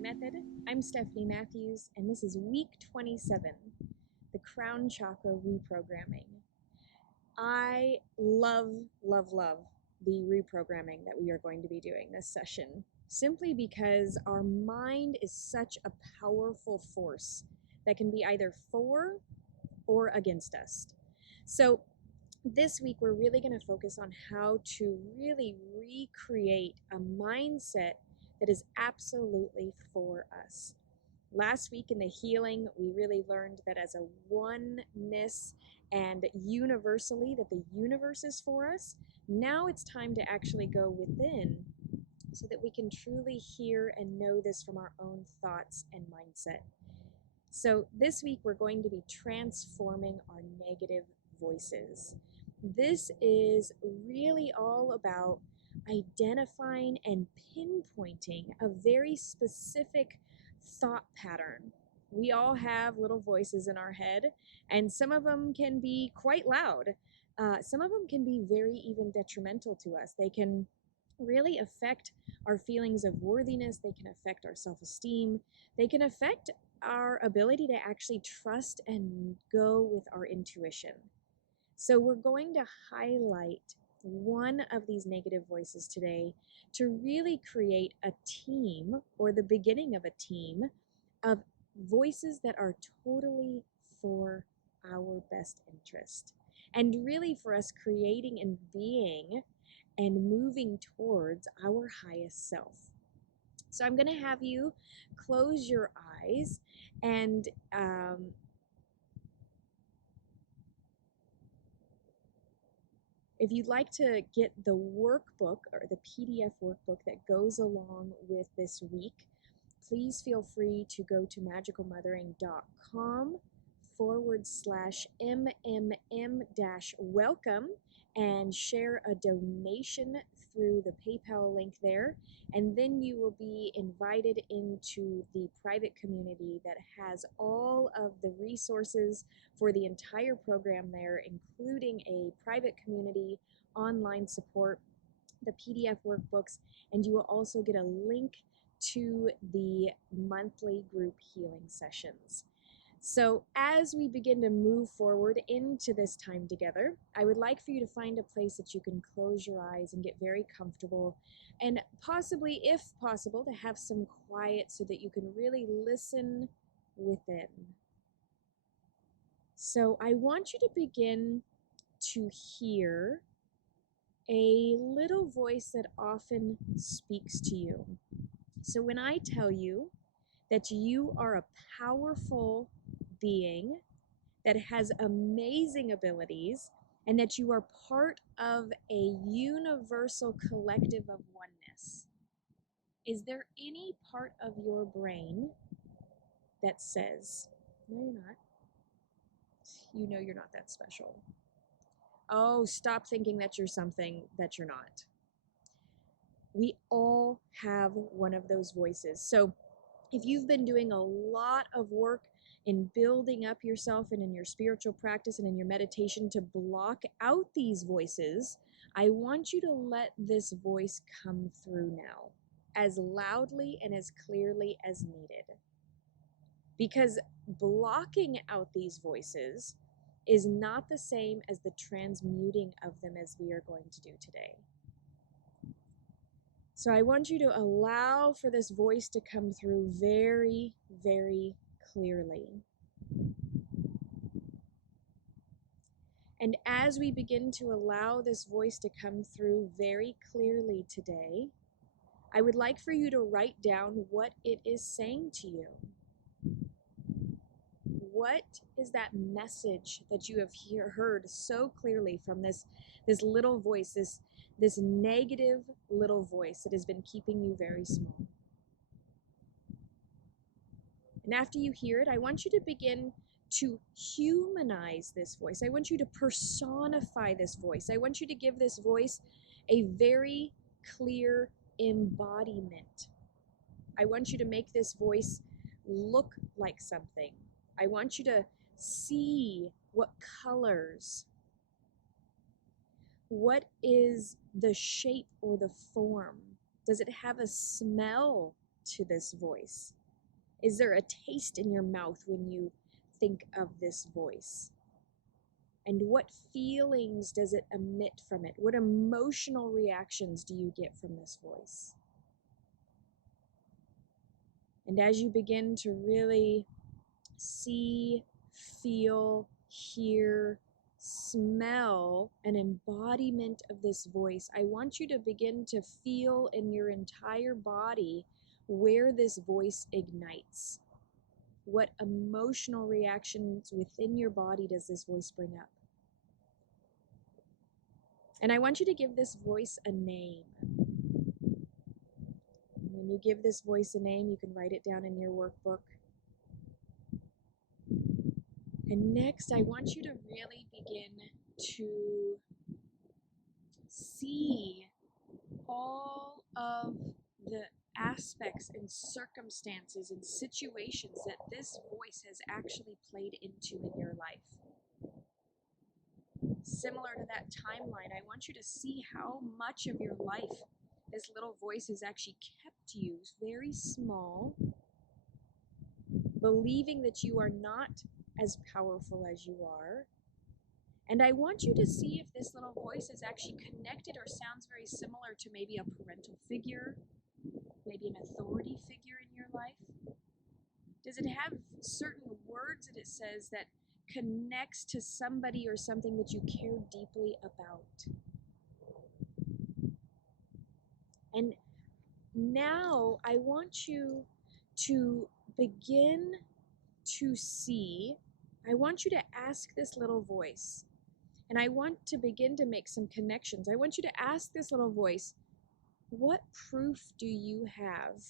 Reprogramming Method. I'm Stephanie Matthews, and this is week 27, the Crown Chakra Reprogramming. I love the reprogramming that we are going to be doing this session, simply because our mind is such a powerful force that can be either for or against us. So this week, we're really going to focus on how to really recreate a mindset that is absolutely for us. Last week in the healing, we really learned that as a oneness and universally that the universe is for us. Now it's time to actually go within so that we can truly hear and know this from our own thoughts and mindset. So this week, we're going to be transforming our negative voices. This is really all about identifying and pinpointing a very specific thought pattern. We all have little voices in our head, and some of them can be quite loud. Some of them can be very even detrimental to us. They can really affect our feelings of worthiness. They can affect our self-esteem. They can affect our ability to actually trust and go with our intuition. So we're going to highlight one of these negative voices today to really create a team, or the beginning of a team, of voices that are totally for our best interest. And really for us creating and being and moving towards our highest self. So I'm going to have you close your eyes and if you'd like to get the workbook or the PDF workbook that goes along with this week, please feel free to go to magicalmothering.com/MMM-welcome and share a donation through the PayPal link there. And then you will be invited into the private community that has all of the resources for the entire program there, including a private community, online support, the PDF workbooks, and you will also get a link to the monthly group healing sessions. So as we begin to move forward into this time together, I would like for you to find a place that you can close your eyes and get very comfortable, and possibly, if possible, to have some quiet so that you can really listen within. So I want you to begin to hear a little voice that often speaks to you. So when I tell you that you are a powerful being that has amazing abilities and that you are part of a universal collective of oneness, is there any part of your brain that says, no, you're not? You know you're not that special. Oh, stop thinking that you're something that you're not. We all have one of those voices. So if you've been doing a lot of work in building up yourself and in your spiritual practice and in your meditation to block out these voices, I want you to let this voice come through now, as loudly and as clearly as needed. Because blocking out these voices is not the same as the transmuting of them as we are going to do today. So I want you to allow for this voice to come through very, very clearly. And as we begin to allow this voice to come through very clearly today, I would like for you to write down what it is saying to you. What is that message that you have heard so clearly from this little voice, this negative little voice that has been keeping you very small? And after you hear it, I want you to begin to humanize this voice. I want you to personify this voice. I want you to give this voice a very clear embodiment. I want you to make this voice look like something. I want you to see what colors. What is the shape or the form? Does it have a smell to this voice? Is there a taste in your mouth when you think of this voice? And what feelings does it emit from it? What emotional reactions do you get from this voice? And as you begin to really see, feel, hear, smell an embodiment of this voice, I want you to begin to feel in your entire body where this voice ignites. What emotional reactions within your body does this voice bring up? And I want you to give this voice a name. When you give this voice a name, you can write it down in your workbook. And next, I want you to really begin to see all of the aspects and circumstances and situations that this voice has actually played into in your life. Similar to that timeline, I want you to see how much of your life this little voice has actually kept you very small, believing that you are not as powerful as you are. And I want you to see if this little voice is actually connected or sounds very similar to maybe a parental figure, maybe an authority figure in your life. Does it have certain words that it says that connects to somebody or something that you care deeply about? And now I want you to begin to see, I want you to ask this little voice, and I want to begin to make some connections. I want you to ask this little voice, what proof do you have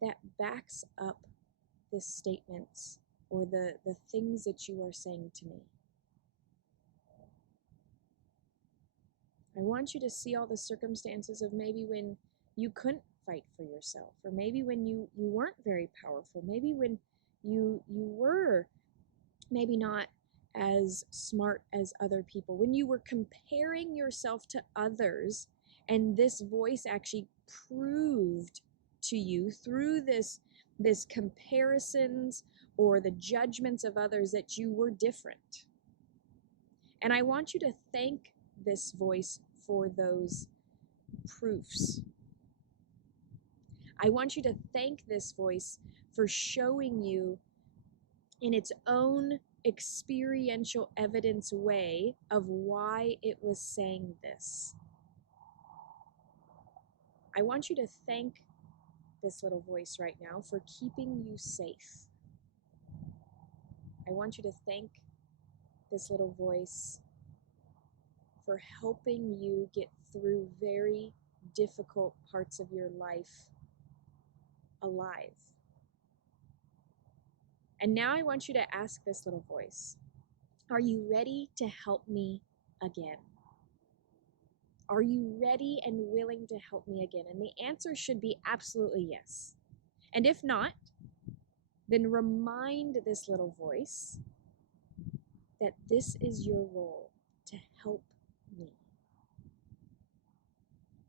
that backs up the statements or the things that you are saying to me? I want you to see all the circumstances of maybe when you couldn't fight for yourself, or maybe when you weren't very powerful, maybe when you were maybe not as smart as other people, when you were comparing yourself to others, and this voice actually proved to you through this comparisons or the judgments of others that you were different. And I want you to thank this voice for those proofs. I want you to thank this voice for showing you in its own experiential evidence way of why it was saying this. I want you to thank this little voice right now for keeping you safe. I want you to thank this little voice for helping you get through very difficult parts of your life alive. And now I want you to ask this little voice, are you ready to help me again? Are you ready and willing to help me again? And the answer should be absolutely yes. And if not, then remind this little voice that this is your role, to help me.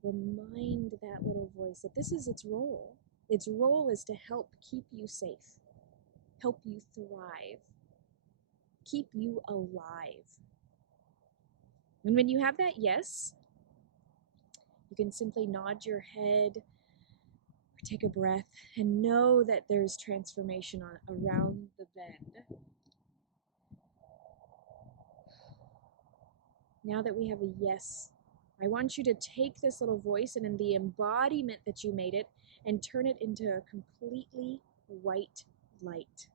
Remind that little voice that this is its role. Its role is to help keep you safe, help you thrive, keep you alive. And when you have that yes, you can simply nod your head or take a breath and know that there's transformation around the bend. Now that we have a yes, I want you to take this little voice and in the embodiment that you made it and turn it into a completely white light.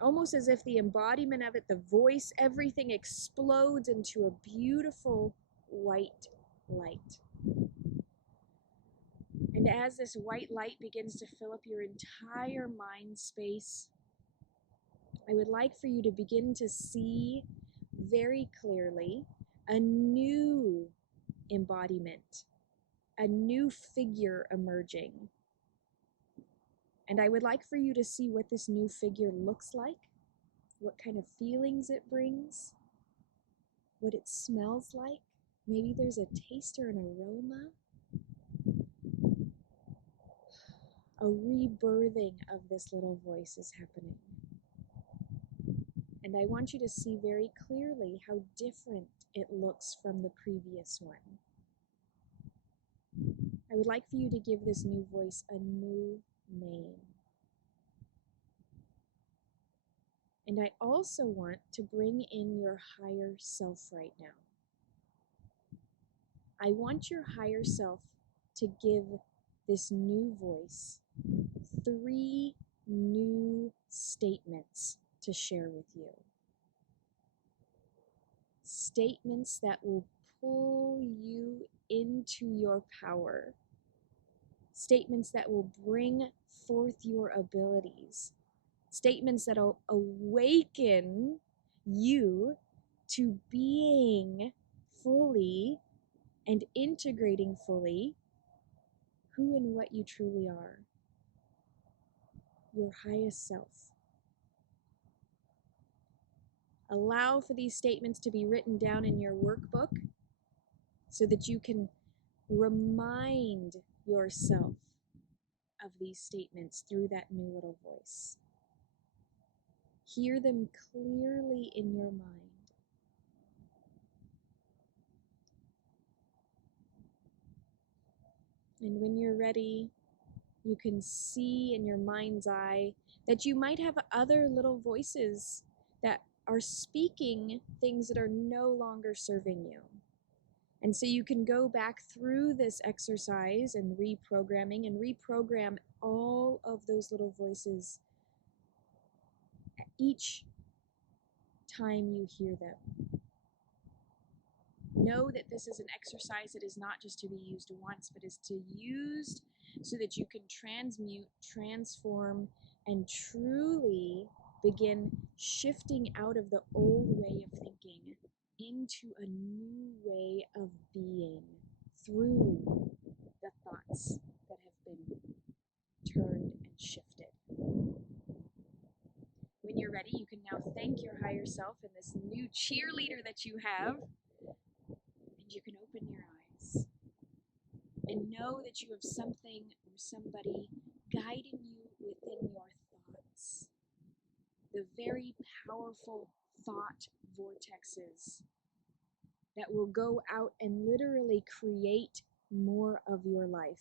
Almost as if the embodiment of it, the voice, everything explodes into a beautiful white light. And as this white light begins to fill up your entire mind space, I would like for you to begin to see very clearly a new embodiment, a new figure emerging. And I would like for you to see what this new figure looks like, what kind of feelings it brings, what it smells like. Maybe there's a taste or an aroma. a rebirthing of this little voice is happening. And I want you to see very clearly how different it looks from the previous one. I would like for you to give this new voice a new name. And I also want to bring in your higher self right now. I want your higher self to give this new voice 3 new statements to share with you. Statements that will pull you into your power. Statements that will bring forth your abilities. Statements that will awaken you to being fully and integrating fully who and what you truly are. Your highest self. Allow for these statements to be written down in your workbook so that you can remind yourself of these statements through that new little voice. Hear them clearly in your mind. And when you're ready, you can see in your mind's eye that you might have other little voices that are speaking things that are no longer serving you. And so you can go back through this exercise and reprogram all of those little voices each time you hear them. Know that this is an exercise that is not just to be used once, but is to used so that you can transmute, transform, and truly begin shifting out of the old way of thinking into a new way of being through the thoughts that have been turned and shifted. When you're ready, you can now thank your higher self and this new cheerleader that you have, and you can open your eyes and know that you have something or somebody guiding you within your thoughts. The very powerful thought vortexes that will go out and literally create more of your life.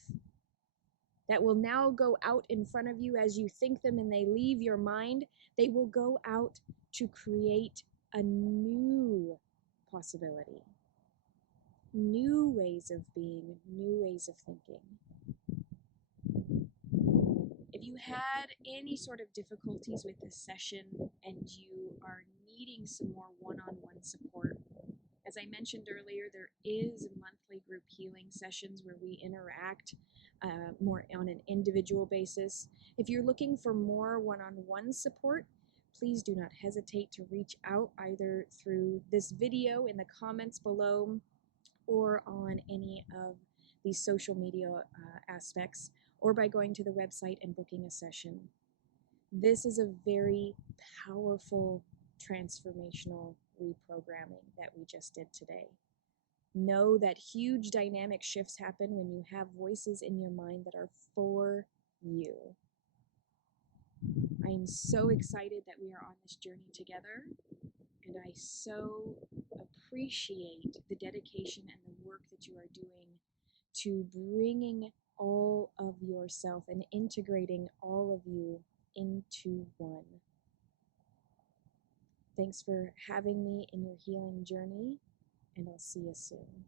That will now go out in front of you as you think them and they leave your mind. They will go out to create a new possibility. New ways of being, new ways of thinking. If you had any sort of difficulties with this session and you are needing some more one-on-one support, as I mentioned earlier, there is monthly group healing sessions where we interact more on an individual basis. If you're looking for more one-on-one support, please do not hesitate to reach out either through this video in the comments below or on any of these social media aspects, or by going to the website and booking a session. This is a very powerful transformational reprogramming that we just did today. Know that huge dynamic shifts happen when you have voices in your mind that are for you. I am so excited that we are on this journey together, and I so appreciate the dedication and the work that you are doing to bringing all of yourself and integrating all of you into one. Thanks for having me in your healing journey, and I'll see you soon.